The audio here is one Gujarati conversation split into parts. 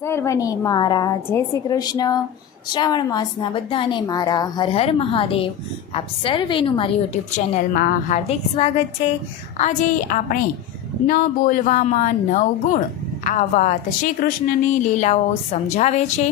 સર્વને મારા જય શ્રી કૃષ્ણ. શ્રાવણ માસના બધાને મારા હર હર મહાદેવ. આપ સર્વેનું મારી યુટ્યુબ ચેનલમાં હાર્દિક સ્વાગત છે. આજે આપણે ન બોલવામાં 9 ગુણ આ વાત શ્રી કૃષ્ણની લીલાઓ સમજાવે છે.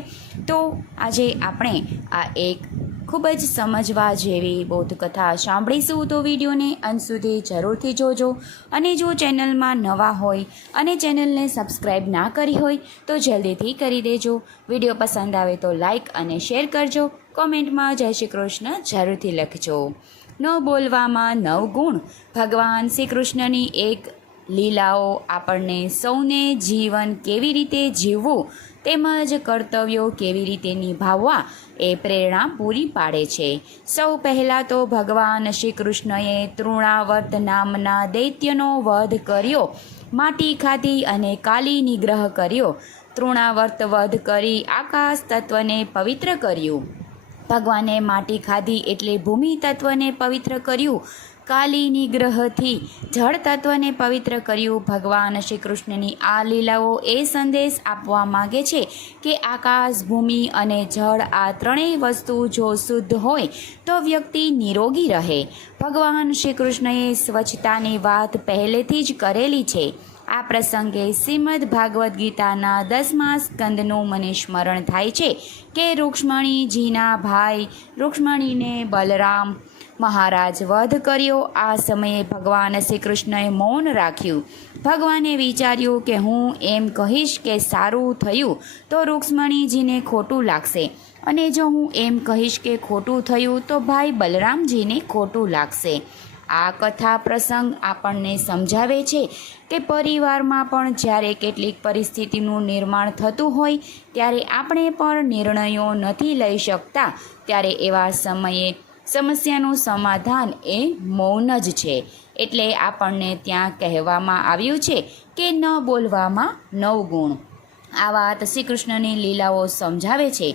તો આજે આપણે આ એક ખૂબ જ સમજવા જેવી બોધકથા સાંભળીશું. તો વિડીયોને અંત સુધી જરૂરથી જોજો. અને જો ચેનલમાં નવા હોય અને ચેનલને સબસ્ક્રાઈબ ના કરી હોય તો જલ્દીથી કરી દેજો. વિડીયો પસંદ આવે તો લાઈક અને શેર કરજો. કોમેન્ટમાં જય શ્રી કૃષ્ણ જરૂરથી લખજો. ન બોલવામાં 9 ગુણ ભગવાન શ્રી કૃષ્ણની એક લીલાઓ આપણને સૌને જીવન કેવી રીતે જીવવું તેમજ કર્તવ્યો કેવી રીતે નિભાવવા એ પ્રેરણા પૂરી પાડે છે. સૌ પહેલાં તો ભગવાન શ્રી કૃષ્ણએ તૃણાવર્ત નામના દૈત્યનો વધ કર્યો, માટી ખાધી અને કાલી નિગ્રહ કર્યો. તૃણાવર્ત વધ કરી આકાશ તત્વને પવિત્ર કર્યું. ભગવાને માટી ખાધી એટલે ભૂમિ તત્વને પવિત્ર કર્યું. કાલી નિગ્રહથી જળ તત્વને પવિત્ર કર્યું. ભગવાન શ્રી કૃષ્ણની આ લીલાઓ એ સંદેશ આપવા માગે છે કે આકાશ, ભૂમિ અને જળ આ ત્રણેય વસ્તુ જો શુદ્ધ હોય તો વ્યક્તિ નિરોગી રહે. ભગવાન શ્રી કૃષ્ણએ સ્વચ્છતાની વાત પહેલેથી જ કરેલી છે. આ પ્રસંગે શ્રીમદ ભાગવદ્ ગીતાના 10મા સ્કંદનું મને સ્મરણ થાય છે કે રૂક્ષ્મણીજીના ભાઈ રૂક્ષ્મણીને બલરામ મહારાજ વધ કર્યો. આ સમયે ભગવાન શ્રી કૃષ્ણએ મૌન રાખ્યું. ભગવાને વિચાર્યું કે હું એમ કહીશ કે સારું થયું તો રૂક્ષ્મણીજીને ખોટું લાગશે, અને જો હું એમ કહીશ કે ખોટું થયું તો ભાઈ બલરામજીને ખોટું લાગશે. આ કથા પ્રસંગ આપણને સમજાવે છે કે પરિવારમાં પણ જ્યારે કેટલીક પરિસ્થિતિનું નિર્માણ થતું હોય ત્યારે આપણે પણ નિર્ણયો નથી લઈ શકતા. ત્યારે એવા સમયે સમસ્યાનું સમાધાન એ મૌન જ છે. એટલે આપણને ત્યાં કહેવામાં આવ્યું છે કે ન બોલવામાં 9 ગુણ. આ વાત શ્રી કૃષ્ણની લીલાઓ સમજાવે છે.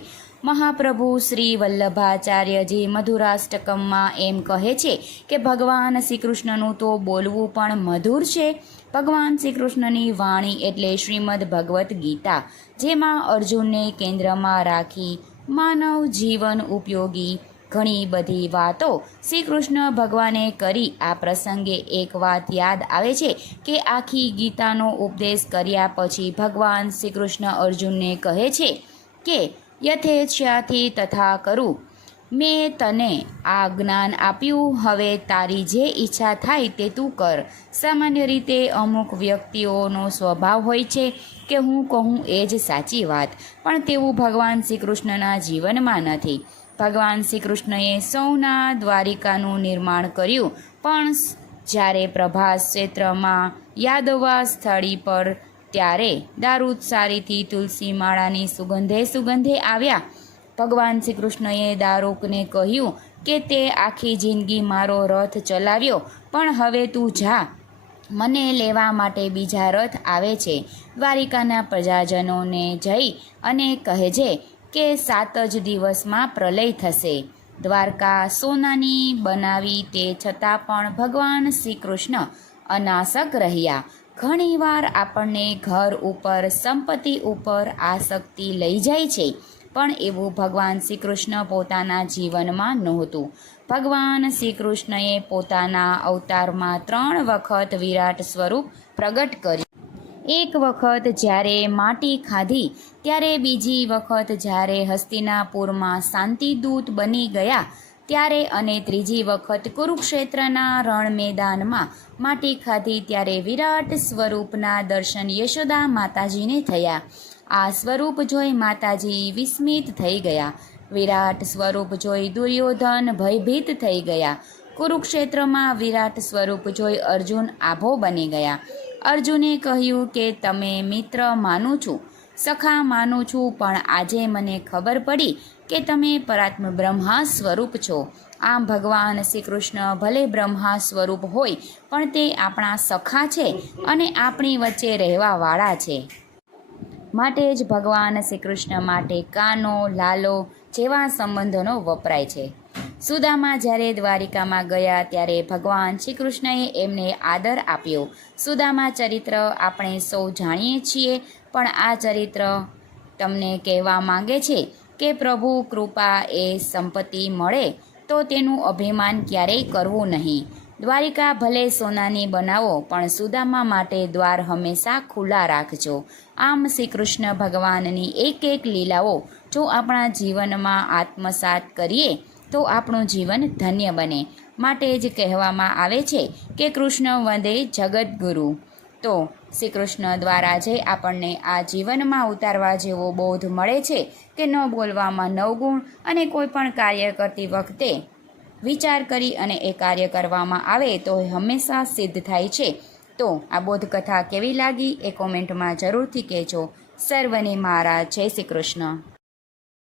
મહાપ્રભુ શ્રી વલ્લભાચાર્યજી મધુરાષ્ટકમમાં એમ કહે છે કે ભગવાન શ્રી કૃષ્ણનું તો બોલવું પણ મધુર છે. ભગવાન શ્રી કૃષ્ણની વાણી એટલે શ્રીમદ ભગવદ્ ગીતા, જેમાં અર્જુનને કેન્દ્રમાં રાખી માનવ જીવન ઉપયોગી ઘણી બધી વાતો શ્રી કૃષ્ણ ભગવાને કરી. આ પ્રસંગે એક વાત યાદ આવે છે કે આખી ગીતાનો ઉપદેશ કર્યા પછી ભગવાન શ્રી કૃષ્ણ અર્જુનને કહે છે કે યથેચ્છાથી તથા કરું. મેં તને આ જ્ઞાન આપ્યું, હવે તારી જે ઈચ્છા થાય તે તું કર. સામાન્ય રીતે અમુક વ્યક્તિઓનો સ્વભાવ હોય છે કે હું કહું એ જ સાચી વાત, પણ તેવું ભગવાન શ્રી કૃષ્ણના જીવનમાં નથી. ભગવાન શ્રી કૃષ્ણએ સૌના દ્વારિકાનું નિર્માણ કર્યું, પણ જ્યારે પ્રભાસ ક્ષેત્રમાં યાદવા સ્થળી પર ત્યારે દારૂદસારીથી તુલસી માળાની સુગંધે આવ્યા. ભગવાન શ્રી કૃષ્ણએ દારૂકને કહ્યું કે તે આખી જિંદગી મારો રથ ચલાવ્યો, પણ હવે તું જા, મને લેવા માટે બીજા રથ આવે છે. દ્વારિકાના પ્રજાજનોને જઈ અને કહેજે કે 7 જ દિવસમાં પ્રલય થશે. દ્વારકા સોનાની બનાવી તે છતાં પણ ભગવાન શ્રી કૃષ્ણ અનાસક રહ્યા. ઘણીવાર આપણને ઘર ઉપર, સંપત્તિ ઉપર આસક્તિ લઈ જાય છે, પણ એવું ભગવાન શ્રી કૃષ્ણ પોતાના જીવનમાં નહોતું. ભગવાન શ્રી કૃષ્ણએ પોતાના અવતારમાં 3 વખત વિરાટ સ્વરૂપ પ્રગટ કર્યું. એક વખત જ્યારે માટી ખાધી, ત્યારે બીજી વખત જ્યારે હસ્તિનાપુરમાં શાંતિદૂત બની ગયા ત્યારે, અને ત્રીજી વખત કુરુક્ષેત્રના રણ મેદાનમાં માટી ખાધી ત્યારે વિરાટ સ્વરૂપના દર્શન યશોદા માતાજીને થયા. આ સ્વરૂપ જોઈ માતાજી વિસ્મિત થઈ ગયા. વિરાટ સ્વરૂપ જોઈ દુર્યોધન ભયભીત થઈ ગયા. કુરુક્ષેત્રમાં વિરાટ સ્વરૂપ જોઈ અર્જુન આભો બની ગયા. અર્જુને કહ્યું કે તમે મિત્ર માનું છું, સખા માનું છું, પણ આજે મને ખબર પડી કે તમે પરાત્મ બ્રહ્મા સ્વરૂપ છો. આમ ભગવાન શ્રી કૃષ્ણ ભલે બ્રહ્મા સ્વરૂપ હોય, પણ તે આપણા સખા છે અને આપણી વચ્ચે રહેવાવાળા છે. માટે જ ભગવાન શ્રી કૃષ્ણ માટે કાનો, લાલો જેવા સંબંધનો વપરાય છે. સુદામા જ્યારે દ્વારિકામાં ગયા ત્યારે ભગવાન શ્રી કૃષ્ણએ એમને આદર આપ્યો. સુદામા ચરિત્ર આપણે સૌ જાણીએ છીએ, પણ આ ચરિત્ર તમને કહેવા માંગે છે કે પ્રભુ કૃપા એ સંપત્તિ મળે તો તેનું અભિમાન ક્યારેય કરવું નહીં. દ્વારિકા ભલે સોનાની બનાવો, પણ સુદામા માટે દ્વાર હંમેશા ખુલ્લા રાખજો. આમ શ્રી કૃષ્ણ ભગવાનની એક એક લીલાઓ જો આપણા જીવનમાં આત્મસાત કરીએ તો આપણું જીવન ધન્ય બને. માટે જ કહેવામાં આવે છે કે કૃષ્ણ વંદે જગદગુરુ. તો શ્રી કૃષ્ણ દ્વારા જે આપણને આ જીવનમાં ઉતારવા જેવો બોધ મળે છે કે ન બોલવામાં 9 ગુણ, અને કોઈ પણ કાર્ય કરતી વખતે વિચાર કરી અને એ કાર્ય કરવામાં આવે તો એ હંમેશા સિદ્ધ થાય છે. તો આ બોધકથા કેવી લાગી એ કોમેન્ટમાં જરૂરથી કહેજો. સર્વને મારા જય શ્રી કૃષ્ણ.